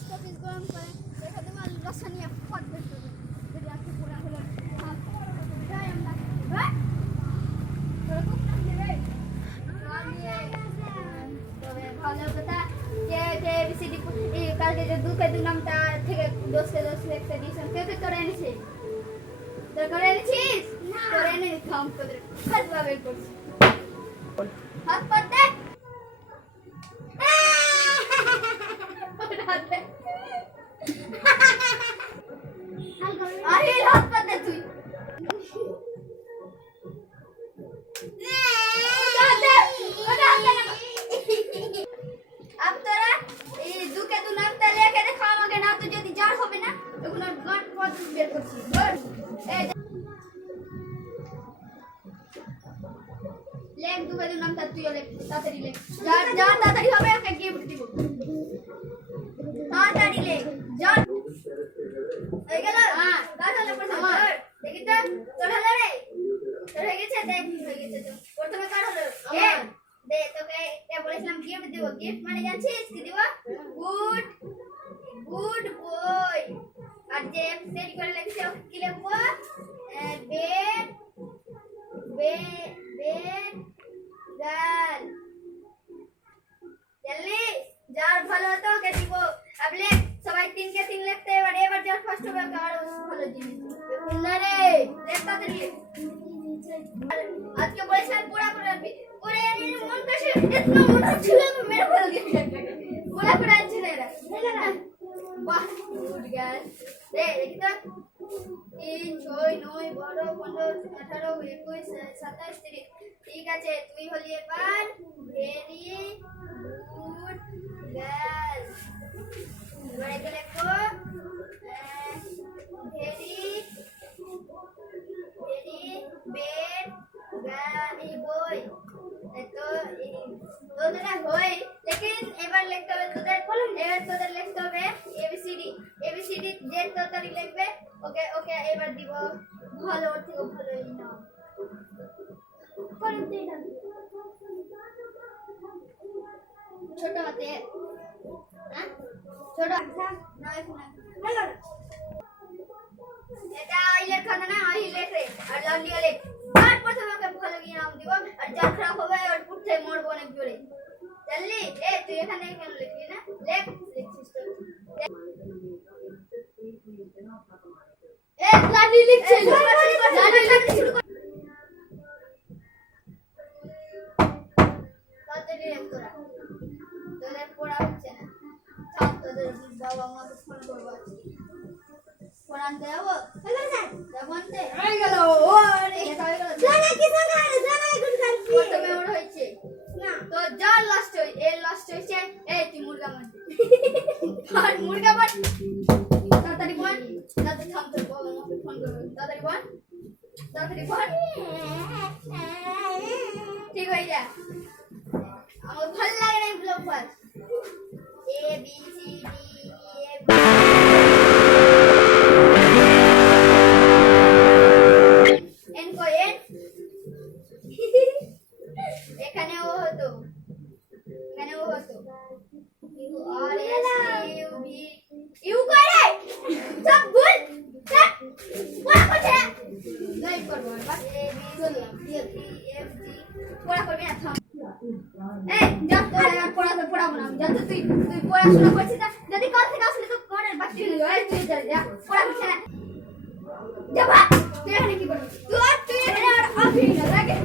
stoppage গরম করে রেখে দেবো আর রসা নিয়ে ফট বের করবে যদি আজকে পুরা হলো ভালো কথা কে এবিসিডি কালকে যে দুকে দু নামটা থেকে দোষকে দোষ লিখতে দিয়েছেন কেউ কে করে এনেছিস তোর করে এনেছিস করে এনে খাম করে হাত বাবে করছিস হাত পা দে আরে হাত পা দে তুই अब तोरा ये दुके दु नाम ता लेके देखा আমাকে না তো যদি জ্বর হবে না তখন আর গাঁট পদ বের করছি ধর এই লেখ দুকে দু নাম তা তুই লেখ তাড়াতাড়ি লেখ যা যা তাড়াতাড়ি হবে ওকে গিফট দিব তাড়াতাড়ি লেখ জ্বর হয়ে গেল হ্যাঁ কাজ হলো প্রথম ধর দেখি তো তোর হলো রে তোর হয়ে গেছে দেখ হয়ে গেছে তো প্রথমে কার হলো আমার দে তোকে কে বলেছিলাম গিফট দিব গিফট মানে জানিস কি দিব গুড গুড বয় আর যে সেট করে লিখছে কি লিখবো বেড বেড গার্ল জলদি যার ভালো তো কে দিব अब ले সবাই তিন কে তিন লিখতে এবার যার ফার্স্ট হবে আর ভালো জিনিস না রে লেখতা দিলি আজকে বলেছিলাম পুরা করে রাখবি ওরে এর মন কাছে এত মোটা ছিল না মেরে ফেল গেছে পুরা করে আছে রে না বাহ গুড গার্ল রে দেখি তো 3 6 9 12 15 18 21 27 30 ঠিক আছে তুই হলি এবার ভেরি গুড গার্ল এবারে কে লিখবো ভেরি বেড গালি বই তো তোদের হয় लेकिन এবার লিখতে হবে তোদের এবার তোদের লিখতে হবে এবিসিডি যে তোতারি লিখবে ওকে ওকে এবার দিব ভালো থেকে ভালোই নাও করতে না ছোট হাতে হ্যাঁ ছোট না এখন হ্যালো এটা আই লেখা না আই লেখে আর লালি লেখ আর প্রথমে ওকে ভালো কি নাম দিব আর যা খারাপ হবে আর পুঠে মরবো অনেক জোরে চললি এ তুই এখানে কেন লিখবি না লেখ লিখছিস তো এ লালি লিখছে লালি লিখতে শুরু কর তাড়াতাড়ি লেখ তোরা তোদের পড়া হচ্ছে না সব তোদের বাবা মাকে ফোন করবো ফোন আনতে যাবো হ্যালো স্যার যাবতে হয়ে গেল ওরে এটা হয়ে গেল জানা কি জানা জানা এখন কালকে প্রথমে ওর হইছে না তো যার লাস্ট হই এর লাস্ট হইছে এই তুই মুরগা মার আর মুরগা মার তাড়াতাড়ি বল তাড়াতাড়ি থাম তোর বাবা মাকে ফোন করবে তাড়াতাড়ি বল ঠিক হয়ে যা আমার ভালো লাগে না blog first A B C D E F এখানে ও হতো U R S U V U করে সব ভুল সব পড়া করছে গাইড করব বাস এ বি বললাম ডি এফ জি পড়া করবি না থাম এই যা তোরা পড়াবো না যা তুই পড়াশোনা করছিস না যদি কাল থেকে আসলে তো কোনের বাকি হয়ে যাবে তুই যা পড়া করছিস না যা তুই এখানে কি করবি তুই এখানে আর আফি না লাগে